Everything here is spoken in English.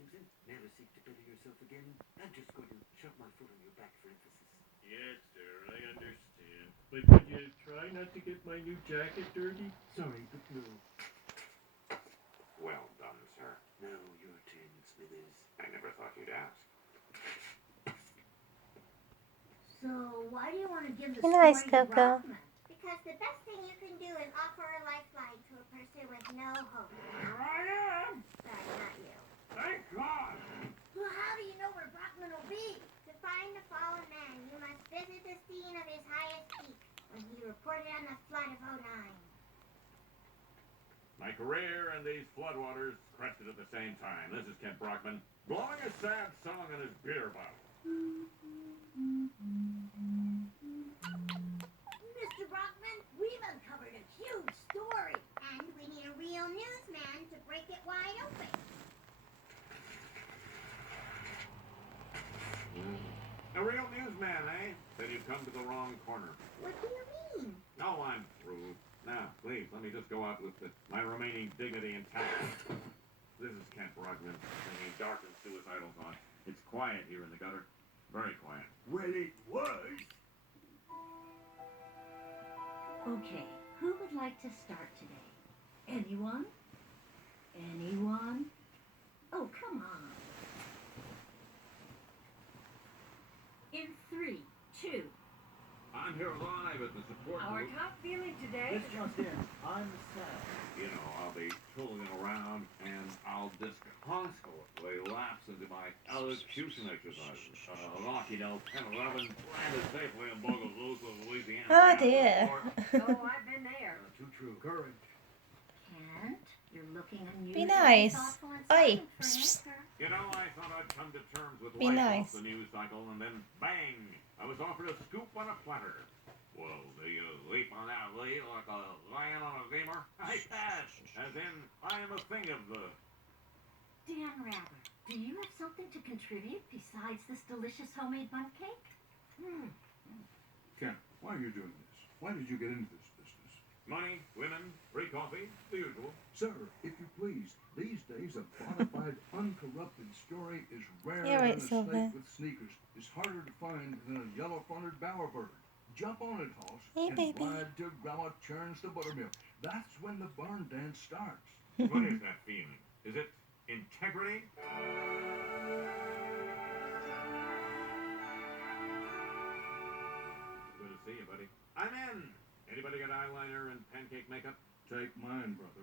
Susan. Never seek to better yourself again. I'm just going to shove my foot on your back for emphasis. Yes, sir, I understand. But could you try not to get my new jacket dirty? Sorry, but no. Well done, sir. Now your turn, Smithers. I never thought you'd ask. So, why do you want to give the Be story nice, to Coco. Brockman? Because the best thing you can do is offer a lifeline to a person with no hope. Here I am! Sorry, not you. Thank God! Well, how do you know where Brockman will be? To find the fallen man, you must visit the scene of his highest peak when he reported on the flood of '09. My career and these floodwaters crested at the same time. This is Kent Brockman, blowing a sad song on his beer bottle. Mr. Brockman, we've uncovered a huge story. And we need a real newsman to break it wide open. A real newsman, eh? Then you've come to the wrong corner. What do you mean? Oh, I'm through. Now, please, let me just go out with my remaining dignity intact. This is Kent Brockman, singing dark and suicidal thoughts. It's quiet here in the gutter. Very quiet. Well, it was. Okay, who would like to start today? Anyone? Anyone? Oh, come on. In 3, 2. I'm here live at the support Our group. top feeling today. Let's jump in. I'm Sam. You know, I'll be tooling around and I'll disconsolately lapse into my elocution exercises. Rocky Del 10-11 landed safely in Bogalusa, Louisiana. Oh dear. Oh, I've been there. Too true. Courage. Kent, you're looking unusually Be nice. thoughtful and Oi. silent for an anchor. You know, I thought I'd come to terms with Be life nice. off the news cycle, and then bang! I was offered a scoop on a platter. Well, do you leap on that lead like a lion on a lemur? I pass, as in, I am a thing of the... Dan Rather, do you have something to contribute besides this delicious homemade bundt cake? Ken, why are you doing this? Why did you get into this business? Money, women, free coffee, the usual. Sir, if you please, these days a bona fide, uncorrupted story is rarer Yeah, right, than a Silver. snake with sneakers. It's harder to find than a yellow-fronted bowerbird. Jump on it, Hoss, Hey, and baby. ride till Grandma churns the buttermilk. That's when the barn dance starts. What is that feeling? Is it integrity? Good to see you, buddy. I'm in! Anybody got eyeliner and pancake makeup? Take mine, brother.